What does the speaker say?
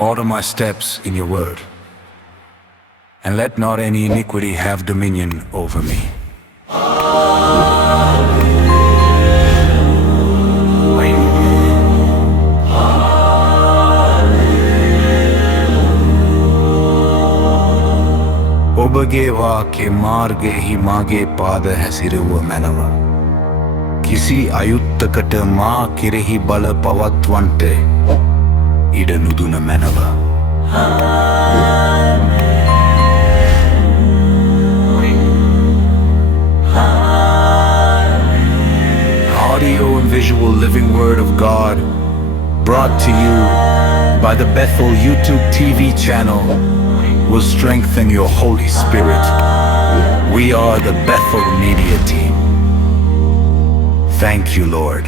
Order my steps in your word, and let not any iniquity have dominion over me. ඔබගේ වාක්‍ය මාර්ගයෙහි මාගේ පාද හැසිරුව මැනව. කිසි අයුත්තකට මා කෙරෙහි බල පවත්වන්ට ඉඩ නුදුන මැනව. Audio and visual living word of God, brought to you by the Bethel YouTube TV channel, will strengthen your Holy Spirit. We are the Bethel Media Team. Thank you, Lord.